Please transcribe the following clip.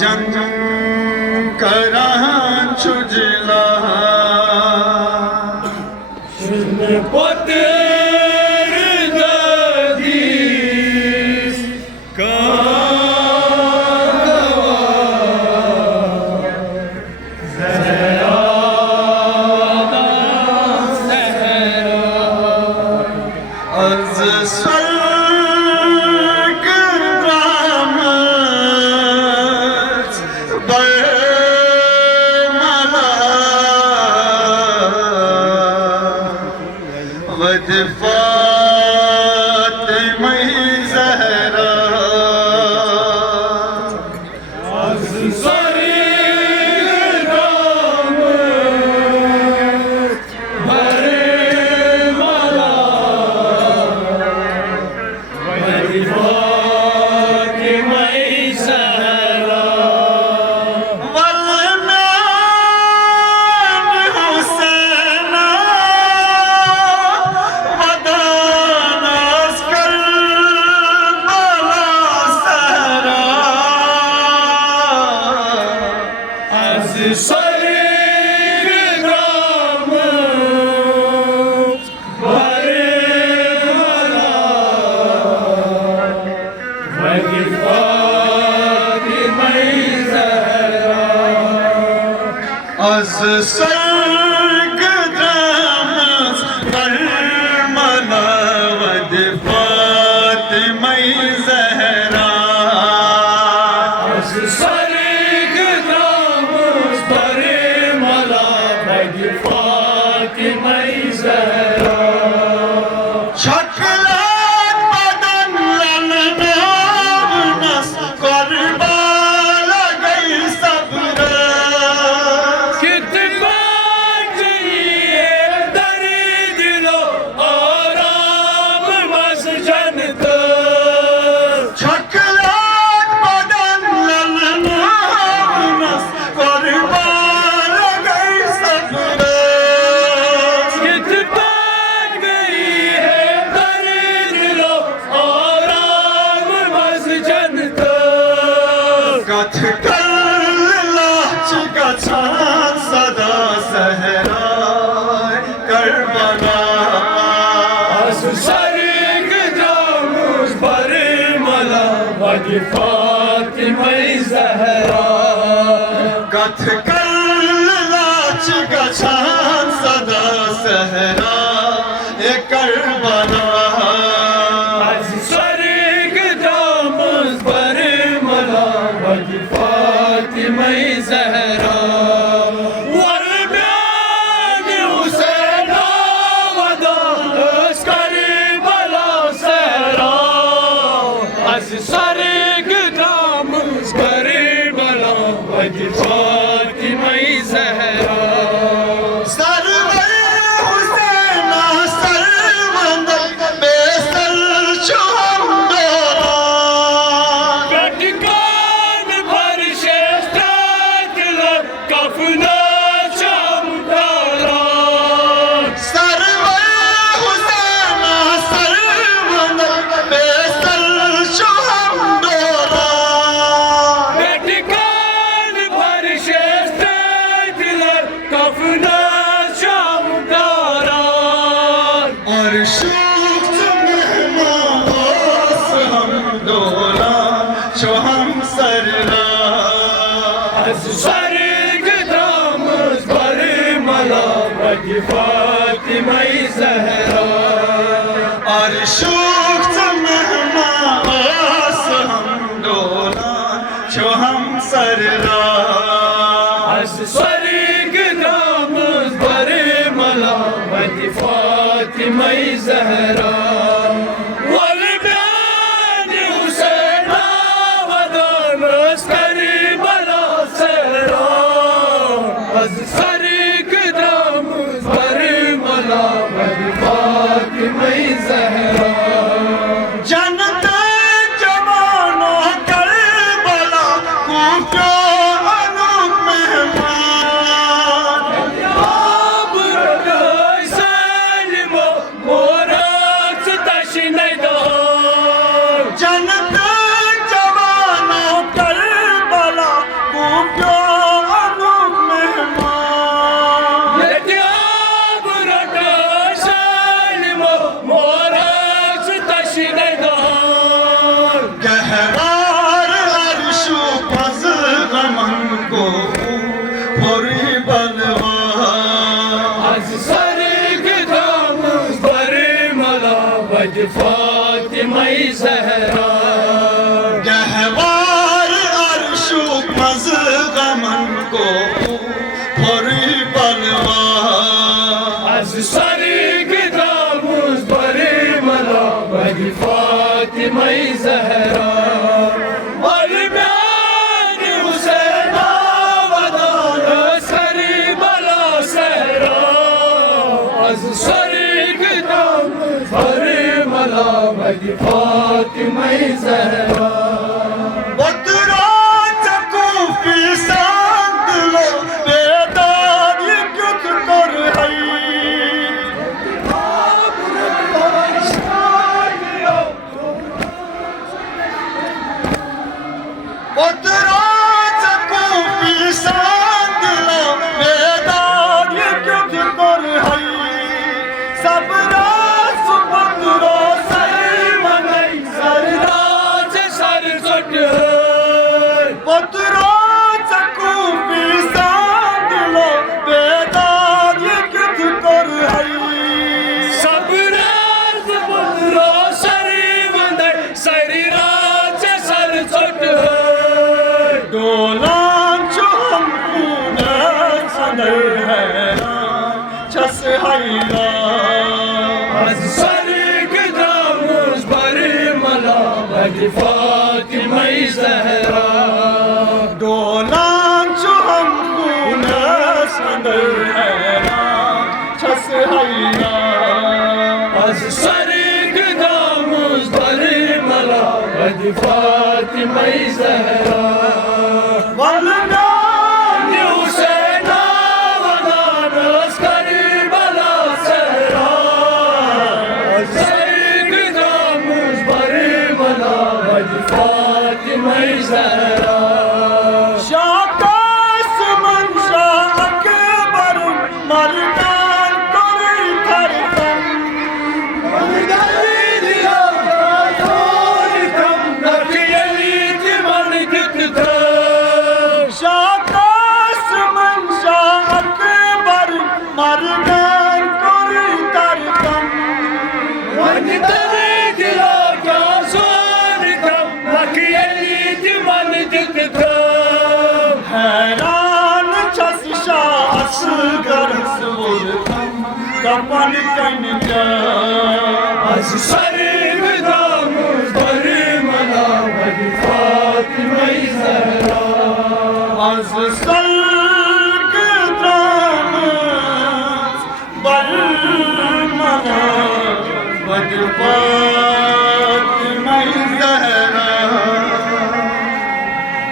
जंग करा छुजला सर्ग द्रामस परमला वद फातिमा ज़हरा सर्ग द्रामस परमला वद फातिमा ज़हरा छकलात बदन ललनावनस करबला गई सब्र सदा सहरा करबला सर्ग जामुस परमला वद फातिमा ज़हरा कथ कल्लाच गछान सदा सहरा करबला सर्ग जामुस परमला वद फातिमा ज़हरा सर्ग जामुस परमला वद फातिमा ज़हरा सरवर हुसैन सरवंद बेसल चुहम दोरा कटकान भर श्रेष्ठ कफना चम दोरा सरवर हुसैन सरवंद बेसल सर्ग जामुस परमला वद फातिमा ज़हरा और शुक्त मेहमास हम दोला जो हम सररा सर्ग जामुस परमला वद फातिमा ज़हरा सर्ग जामुस परमला वद फातिमा ज़हरा सिनेदार गहवार अर्शु पज गमन को भरी बलवा आज सरग धामूस बरे मला वज फातिमा ज़हरा गहवार अर्शु पज गमन को भरी बलवा आज सरग धामूस बरे मला वज फातिमा ज़हरा और प्यार हुसैन वदान सरी बला सहरा आज सरग धामूस बरे मला वज फातिमा ज़हरा बदरा चकूफी सांदलो बेदार ये क्युत कर हई बदरा चकूफी सांदलो बेदार ये क्युत कर हई सबरा सुबदरो सही मनई सरराज सर चट बदरा चकूफी सांदलो बेदार ये क्युत कर हई सबराज बुंदरो सरी वंदर सरराज सर चट डोलान जो हम पूना सदर है छस हैला आज सरग दामूस बरे मला वज फातिमा ज़हरा डोलान जो हम पूना सदर है छस हैला आज सरग दामूस बरे मला वज फातिमा ज़हरा वलना हुसैन वदान सरी बला सहरा सरग दामूस बरे मला वज फातिमा ज़हरा शाकास मंशा अकबर मर्दान कोई थरकम शाकास मंशा अकबर मर्दान कोई थरकम हैरान छस शाह असगर सुर कपन कन जा सरग दामूस बरे मला वज Fatima Zahra Az salgıdramız Balmana Vacıfa